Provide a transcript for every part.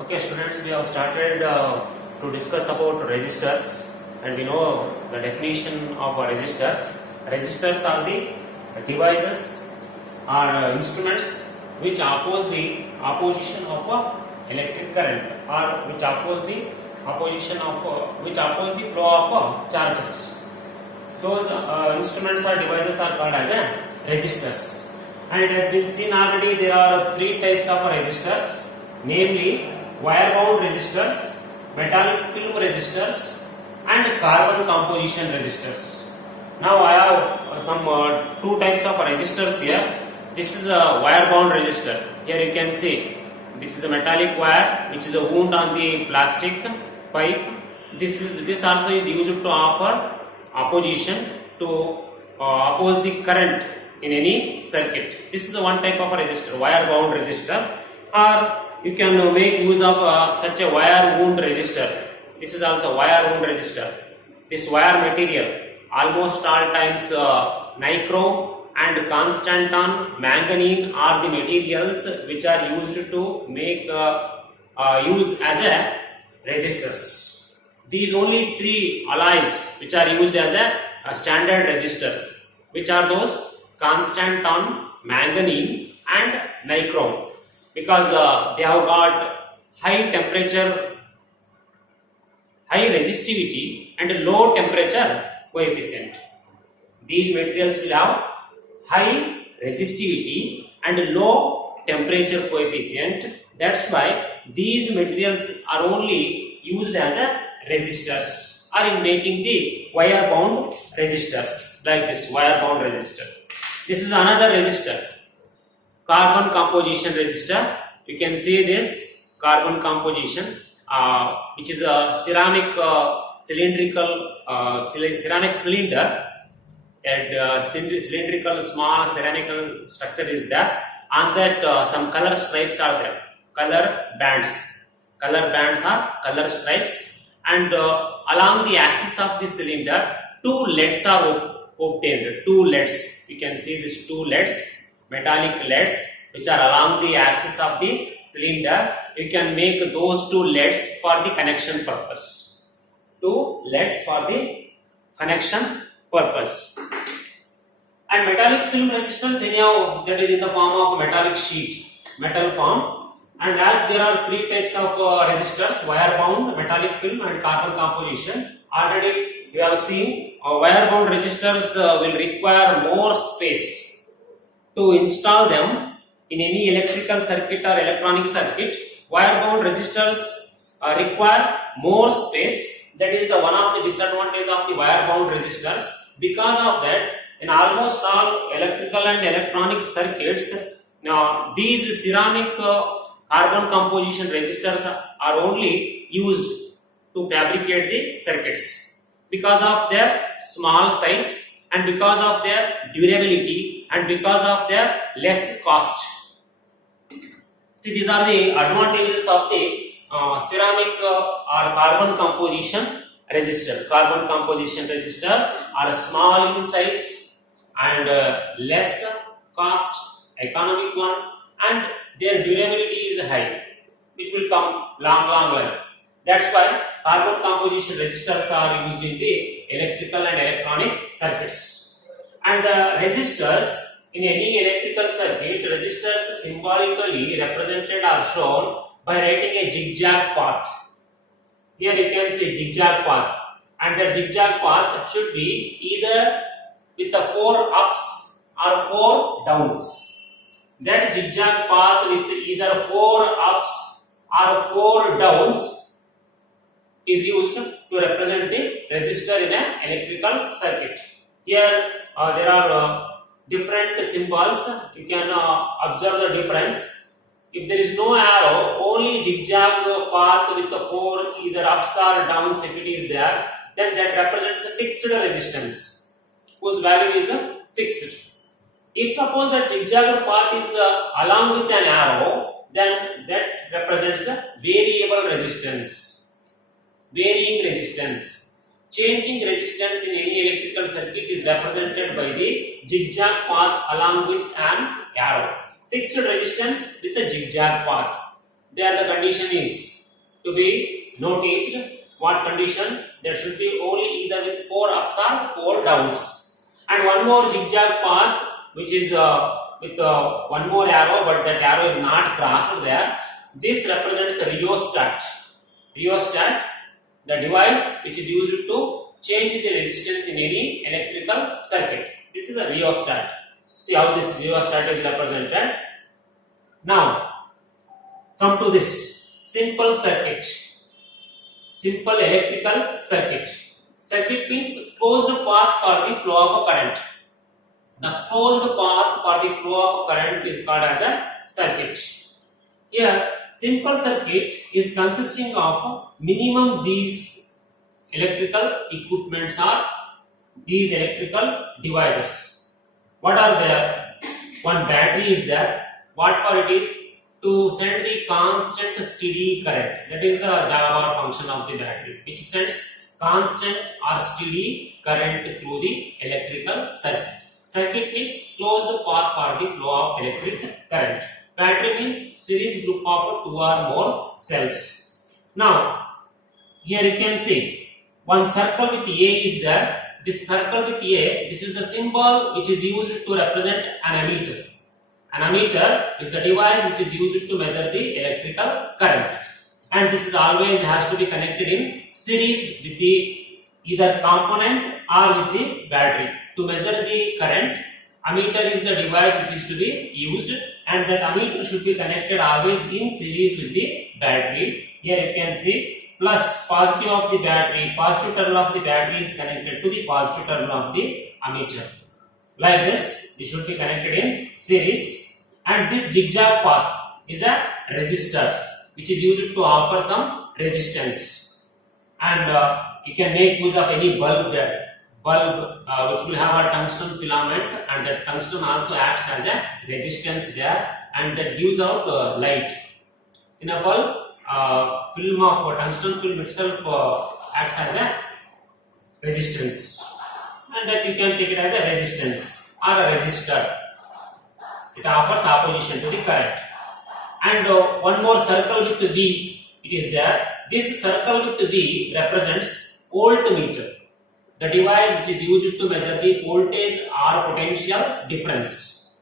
Okay, students, we have started to discuss about resistors, and we know the definition of resistors. Resistors are the devices or instruments which oppose the opposition of electric current, or which oppose the opposition of which oppose the flow of charges. Those instruments or devices are called as resistors. And it has been seen already there are three types of resistors, namely wire bound resistors, metallic film resistors, and carbon composition resistors. Now I have some two types of resistors here. This is a wire bound resistor. Here you can see this is a metallic wire which is wound on the plastic pipe. This also is used to offer opposition to oppose the current in any circuit. This is one type of a resistor, wire bound resistor, or you can make use of such a wire wound resistor. This is also wire wound resistor. This wire material almost all times nichrome and constantan, manganese are the materials which are used to make use as a resistors. These only three alloys which are used as a standard resistors, which are those constantan, manganese and nichrome, because they have got high temperature, high resistivity and low temperature coefficient. These materials will have high resistivity and low temperature coefficient. That's why these materials are only used as a resistors, or in making the wire bound resistors, like this wire bound resistor. This is another resistor, carbon composition resistor. You can see this carbon composition, which is a ceramic ceramic cylinder, and cylindrical small ceramic structure is there. On that some color stripes are there, color bands are color stripes, and along the axis of the cylinder two LEDs are obtained. Two LEDs, you can see these two LEDs, metallic LEDs, which are along the axis of the cylinder. You can make those two LEDs for the connection purpose. Two LEDs for the connection purpose. And metallic film resistance, anyhow, that is in the form of metallic sheet, metal form. And as there are three types of resistors, wire bound, metallic film and carbon composition. Already we have seen wire bound resistors will require more space to install them in any electrical circuit or electronic circuit. Wire bound resistors require more space. That is the one of the disadvantages of the wire bound resistors. Because of that, in almost all electrical and electronic circuits, now these ceramic carbon composition resistors are only used to fabricate the circuits, because of their small size and because of their durability and because of their less cost. See, these are the advantages of the ceramic or carbon composition resistor. Carbon composition resistor are small in size and less cost, economic one, and their durability is high, which will come long life. That's why carbon composition resistors are used in the electrical and electronic circuits. And the resistors in any electrical circuit, resistors symbolically represented or shown by writing a zigzag path. Here you can see zigzag path, and the zigzag path should be either with the 4 ups or 4 downs. That zigzag path with either 4 ups or 4 downs is used to represent the resistor in an electrical circuit. Here there are different symbols. You can observe the difference. If there is no arrow, only zigzag path with the 4 either ups or downs, if it is there, then that represents a fixed resistance whose value is fixed. If suppose that zigzag path is along with an arrow, then that represents a variable resistance, varying resistance. Changing resistance in any electrical circuit is represented by the zigzag path along with an arrow. Fixed resistance with a zigzag path. There the condition is to be noticed. What condition? There should be only either with 4 ups or 4 downs. And one more zigzag path, which is with one more arrow, but that arrow is not crossed there. This represents a rheostat. Rheostat, the device which is used to change the resistance in any electrical circuit. This is a rheostat. See how this rheostat is represented. Now, come to this simple circuit. Simple electrical circuit. Circuit means closed path for the flow of a current. The closed path for the flow of a current is called as a circuit. Here, simple circuit is consisting of minimum these electrical equipments or these electrical devices. What are there? One battery is there. What for it is? To send the constant steady current. That is the job or function of the battery, which sends constant or steady current through the electrical circuit. Circuit means closed path for the flow of electric current. Battery means series group of 2 or more cells. Now, here you can see one circle with A is there. This circle with A, this is the symbol which is used to represent an ammeter. An ammeter is the device which is used to measure the electrical current, and this is always has to be connected in series with the either component or with the battery to measure the current. Ammeter is the device which is to be used, and that ammeter should be connected always in series with the battery. Here you can see plus positive of the battery, positive terminal of the battery is connected to the positive terminal of the ammeter. Like this, it should be connected in series. And this zigzag path is a resistor which is used to offer some resistance. And you can make use of any bulb there. Bulb which will have a tungsten filament, and that tungsten also acts as a resistance there, and that gives out light. In a bulb, film of tungsten film itself acts as a resistance, and that you can take it as a resistance or a resistor. It offers opposition to the current. And one more circle with V, it is there. This circle with V represents voltmeter, the device which is used to measure the voltage or potential difference.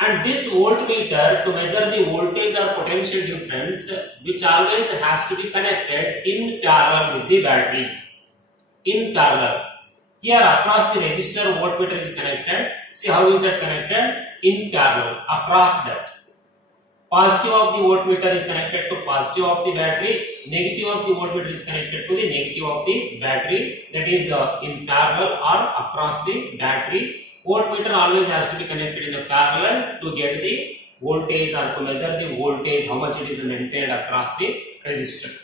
And this voltmeter to measure the voltage or potential difference, which always has to be connected in parallel with the battery. In parallel. Here across the resistor voltmeter is connected. See how is that connected? In parallel across that. Positive of the voltmeter is connected to positive of the battery. Negative of the voltmeter is connected to the negative of the battery. That is in parallel or across the battery. Voltmeter always has to be connected in a parallel to get the voltage or to measure the voltage, how much it is maintained across the resistor.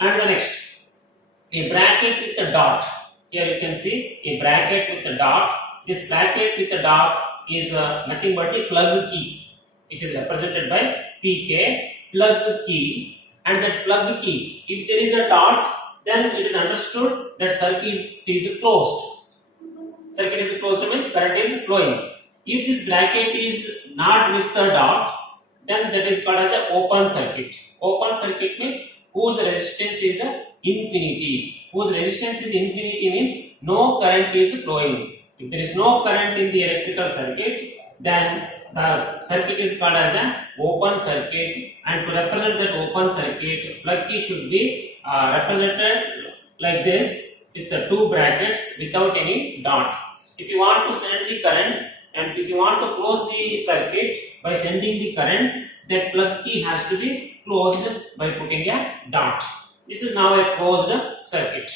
And the next, a bracket with a dot. Here you can see a bracket with a dot. This bracket with a dot is nothing but the plug key, which is represented by PK, plug key. And that plug key, if there is a dot, then it is understood that circuit is closed. Circuit is closed means current is flowing. If this bracket is not with the dot, then that is called as an open circuit. Open circuit means whose resistance is infinity. Whose resistance is infinity means no current is flowing. If there is no current in the electrical circuit, then the circuit is called as an open circuit, and to represent that open circuit, plug key should be represented like this with the two brackets without any dot. If you want to send the current and if you want to close the circuit by sending the current, that plug key has to be closed by putting a dot. This is now a closed circuit.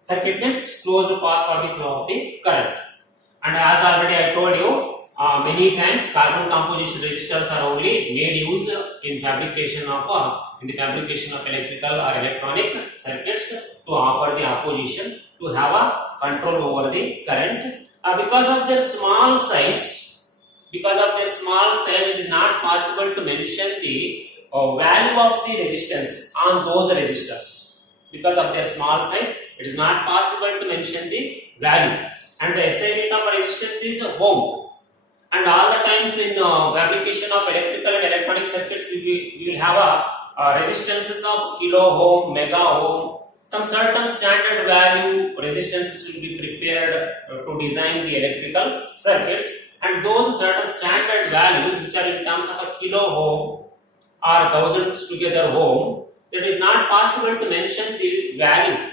Circuit means closed path for the flow of the current. And as already I told you, many times carbon composition resistors are only made use in fabrication of electrical or electronic circuits to offer the opposition, to have a control over the current. Because of their small size, it is not possible to mention the value of the resistance on those resistors. Because of their small size, it is not possible to mention the value. And the SI unit of resistance is ohm. And all the times in fabrication of electrical and electronic circuits, we will have resistances of kilo ohm, mega ohm, some certain standard value resistances will be prepared to design the electrical circuits, and those certain standard values which are in terms of a kilo ohm or thousands together ohm, it is not possible to mention the value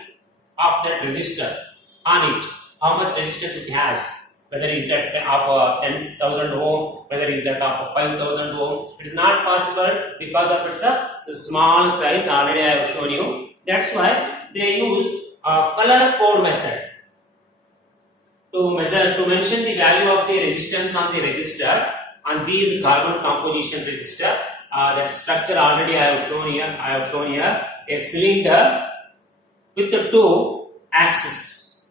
of that resistor on it, how much resistance it has, whether it is that of 10,000 ohm, whether it is that of 5,000 ohm. It is not possible because of its small size. Already I have shown you. That's why they use color code method to mention the value of the resistance on the resistor, on these carbon composition resistor. That structure already I have shown here. A cylinder with the two axes.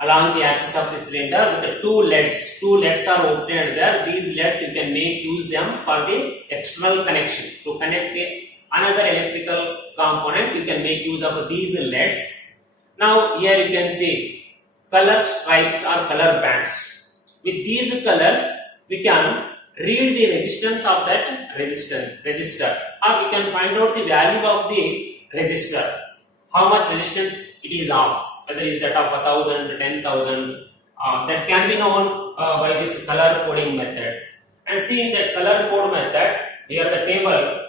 Along the axis of the cylinder with the two leads. Two leads are obtained there. These leads you can use them for the external connection. To connect another electrical component, you can make use of these leads. Now here you can see color stripes or color bands. With these colors, we can read the resistance of that resistor, or we can find out the value of the resistor, how much resistance it is of, whether it is that of 1,000, 10,000, that can be known by this color coding method. And see in that color code method, here the table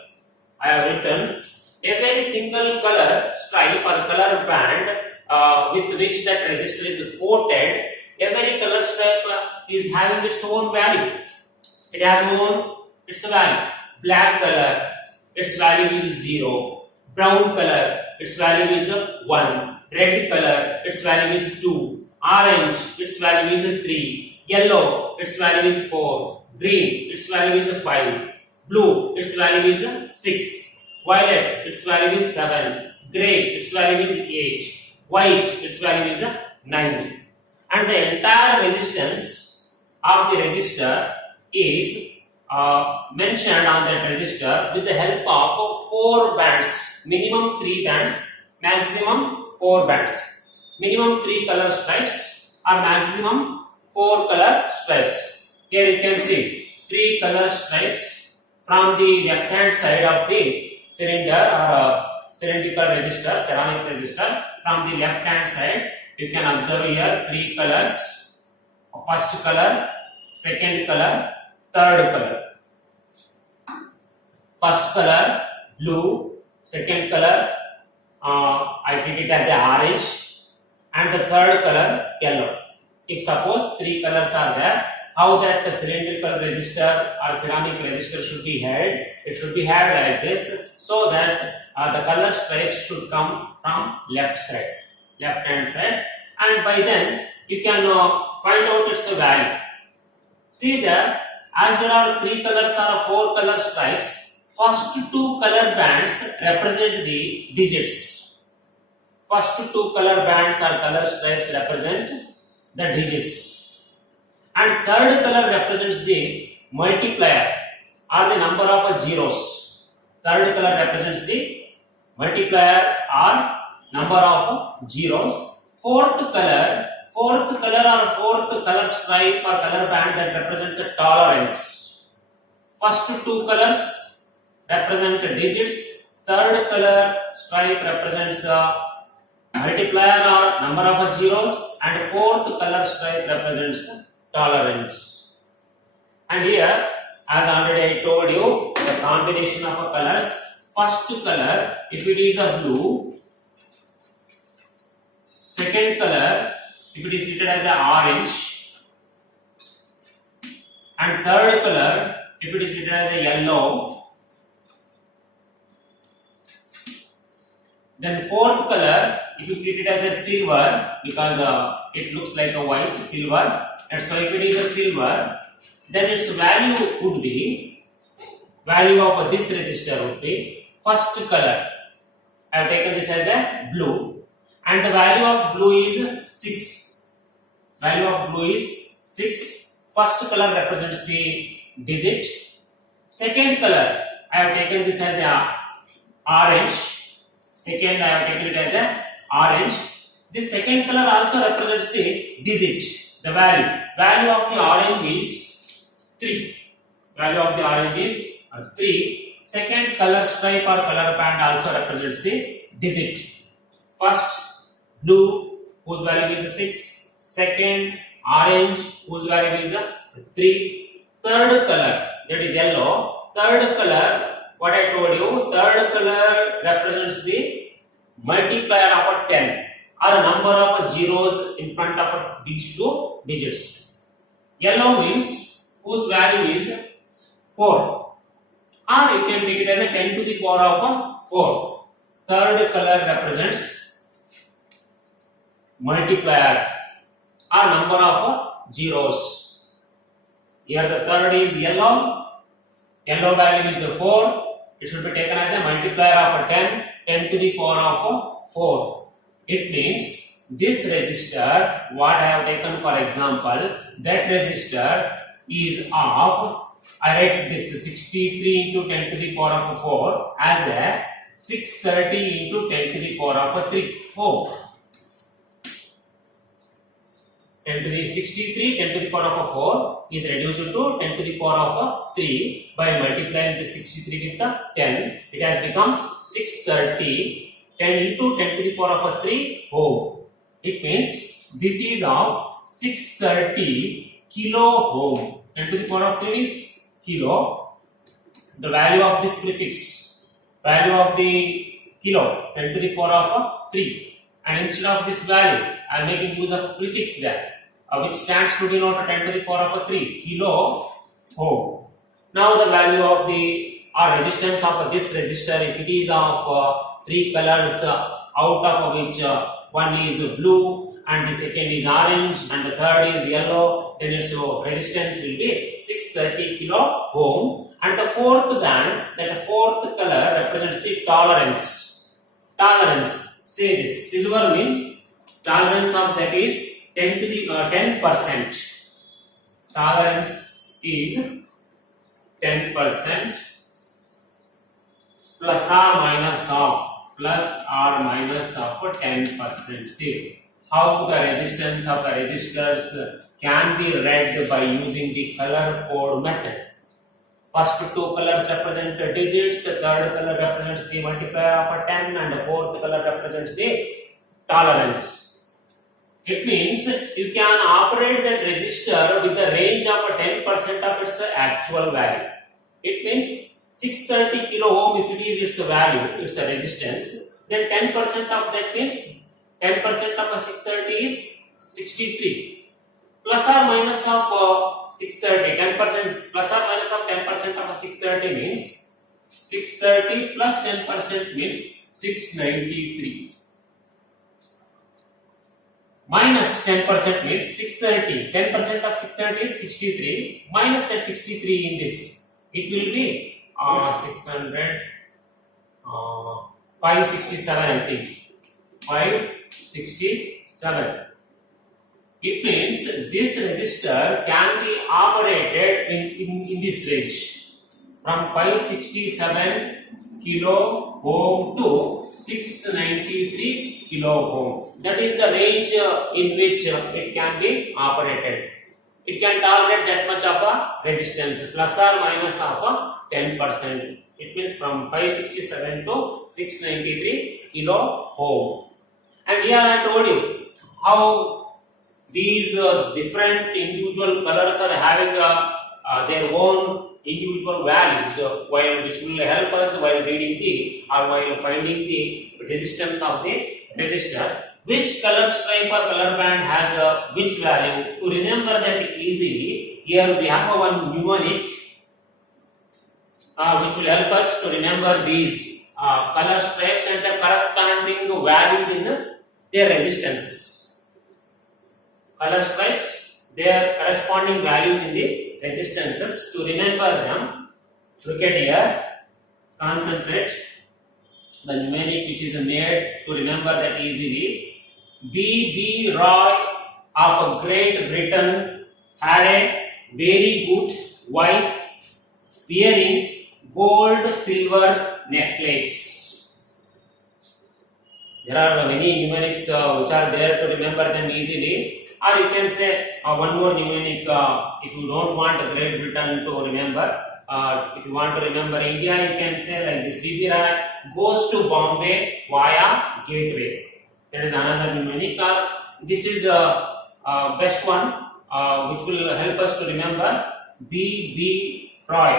I have written, a very single color stripe or color band with which that resistor is coated, every color stripe is having its own value. It has its value. Black color, its value is 0. Brown color, its value is 1. Red color, its value is 2. Orange, its value is 3. Yellow, its value is 4. Green, its value is 5. Blue, its value is 6. Violet, its value is 7. Gray, its value is 8. White, its value is 9. And the entire resistance of the resistor is mentioned on that resistor with the help of 4 bands, minimum 3 bands, maximum 4 bands, minimum 3 color stripes or maximum 4 color stripes. Here you can see 3 color stripes from the left hand side of the cylinder or cylindrical resistor, ceramic resistor. From the left hand side, you can observe here 3 colors: first color, second color, third color. First color blue, second color I treat it as a orange, and the third color yellow. If suppose 3 colors are there, how that the cylindrical resistor or ceramic resistor should be held? It should be held like this, so that the color stripes should come from left hand side, and by then you can find out its value. See there, as there are 3 colors or 4 color stripes, first 2 color bands represent the digits. First 2 color bands or color stripes represent the digits, and third color represents the multiplier or the number of zeros. Third color represents the multiplier or number of zeros. Fourth color or fourth color stripe or color band that represents a tolerance. First 2 colors represent digits. Third color stripe represents multiplier or number of zeros, and fourth color stripe represents tolerance. And here, as already I told you, the combination of colors. First color, if it is a blue. Second color, if it is treated as an orange. And third color, if it is treated as a yellow. Then fourth color, if you treat it as a silver, because it looks like a white silver, and so if it is a silver, then its value would be, value of this resistor would be first color. I have taken this as a blue, and the value of blue is 6. Value of blue is 6. First color represents the digit. Second color, I have taken this as a orange. Second, I have taken it as a orange. This second color also represents the digit, the value. Value of the orange is 3. Value of the orange is 3. Second color stripe or color band also represents the digit. First, blue, whose value is 6. Second, orange, whose value is 3. Third color, that is yellow. Third color, what I told you, third color represents the multiplier of a 10 or a number of zeros in front of these two digits. Yellow means whose value is 4. Or you can take it as a 10 to the power of 4. Third color represents multiplier or number of zeros. Here the third is yellow. Yellow value is 4. It should be taken as a multiplier of 10. 10 to the power of 4. It means this register, what I have taken for example, that register is of, I write this 63 into 10 to the power of 4 as a 630 into 10 to the power of 3 ohm. 10 to the 63, 10 to the power of 4 is reduced to 10 to the power of 3 by multiplying the 63 with the 10. It has become 630, 10 into 10 to the power of 3 ohm. It means this is of 630 kilo ohm. 10 to the power of 3 means kilo. The value of this prefix, value of the kilo, 10 to the power of 3. And instead of this value, I am making use of prefix there, which stands to denote 10 to the power of 3 kilo ohm. Now the value of the resistance of this resistor, if it is of 3 colors, out of which one is blue and the second is orange and the third is yellow, then its resistance will be 630 kilo ohm. And the fourth band, that fourth color represents the tolerance. Tolerance, say this, silver means tolerance of that is 10 to the 10%. Tolerance is 10% plus or minus of 10%. See how the resistance of the resistors can be read by using the color code method. First two colors represent the digits, the third color represents the multiplier of a 10 and the fourth color represents the tolerance. It means you can operate that resistor with the range of 10% of its actual value. It means 630 kilo ohm, if it is its value, its resistance, then 10% of that means 10% of 630 is 63. Plus or minus of 630, 10% plus or minus of 10% of 630 means 630 plus 10% means 693. Minus 10% means 630. 10% of 630 is 63. Minus that 63 in this, it will be 600, 567 I think. 567. It means this resistor can be operated in this range from 567 kilo ohm to 693 kilo ohm. That is the range in which it can be operated. It can tolerate that much of a resistance, plus or minus of 10%. It means from 567 to 693 kilo ohm. And here I told you how these different individual colors are having their own individual values, which will help us while reading the or while finding the resistance of the resistor. Which color stripe or color band has which value? To remember that easily, here we have one mnemonic which will help us to remember these color stripes and the corresponding values in their resistances. Color stripes, their corresponding values in the resistances. To remember them, look at here, concentrate the mnemonic which is made to remember that easily. B. Roy of Great Britain had a very good wife wearing gold silver necklace. There are many mnemonics which are there to remember them easily. Or you can say one more mnemonic if you don't want Great Britain to remember. if you want to remember India, you can say like this: BB Roy goes to Bombay via Gateway. That is another mnemonic. This is a best one, which will help us to remember. BB Roy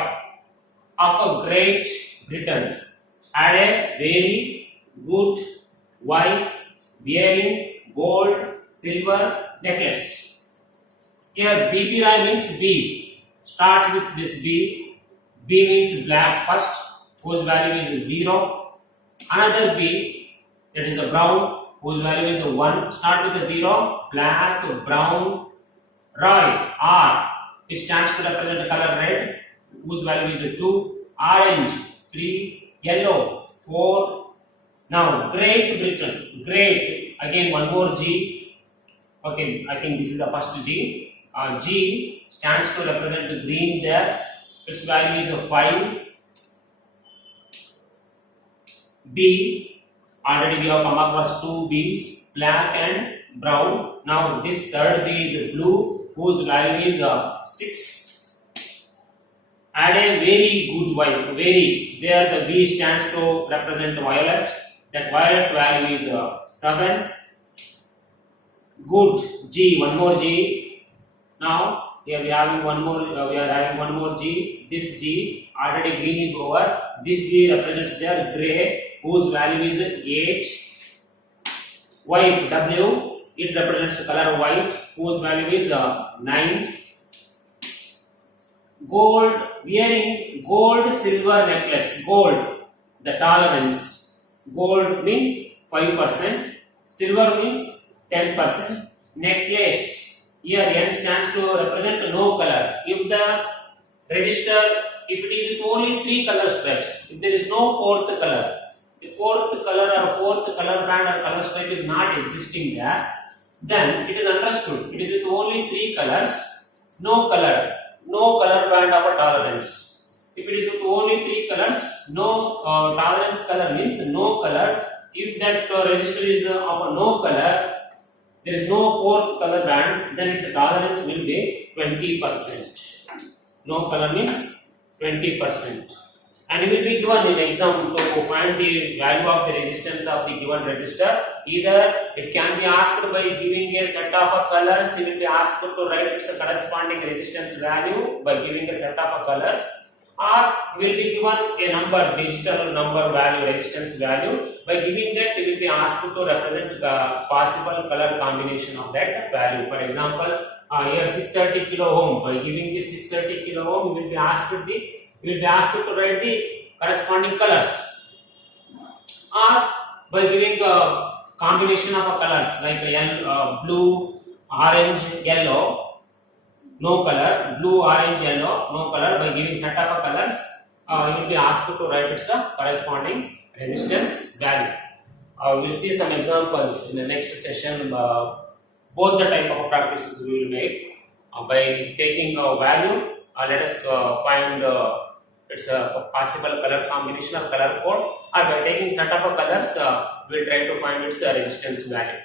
of Great Britain had a very good wife wearing gold, silver necklace. Here BB Roy means B. Start with this B. B means black first, whose value is 0. Another B, that is a brown, whose value is 1. Start with the 0. Black, brown, Roy, R, which stands to represent the color red, whose value is 2. Orange, 3. Yellow, 4. Now, Great Britain, great, again one more G. Okay, I think this is the first G. G stands to represent the green there, its value is 5. B, already we have come across 2 B's, black and brown. Now this third B is blue, whose value is 6. Add a very good wife, very, there the B stands to represent violet, that violet value is 7. Good, G, one more G. Now here we are having one more G. This G, already green is over. This G represents their grey, whose value is 8. Wife, W, it represents the color white, whose value is 9. Gold, wearing gold silver necklace. Gold, the tolerance. Gold means 5%, silver means 10%. Necklace, here N stands to represent no color. If the register, if it is with only 3 color stripes, if there is no fourth color, the fourth color or fourth color band or color stripe is not existing there, then it is understood. It is with only 3 colors, no color band of a tolerance. If it is with only 3 colors, no tolerance color means no color. If that register is of a no color, there is no fourth color band, then its tolerance will be 20%. No color means 20%. And it will be given in exam to find the value of the resistance of the given register. Either it can be asked by giving a set of colors, it will be asked to write its corresponding resistance value by giving a set of colors, or will be given a number, digital number value, resistance value. By giving that, it will be asked to represent the possible color combination of that value. For example, here 630 kilo ohm. By giving this 630 kilo ohm, you will be asked to write the corresponding colors. Or by giving a combination of colors like blue, orange, yellow. No color, blue, orange, yellow, no color. By giving set of colors, you will be asked to write its corresponding resistance value. We will see some examples in the next session. Both the type of practices we will make. By taking a value, let us find its possible color combination or color code, or by taking set of colors, we will try to find its resistance value.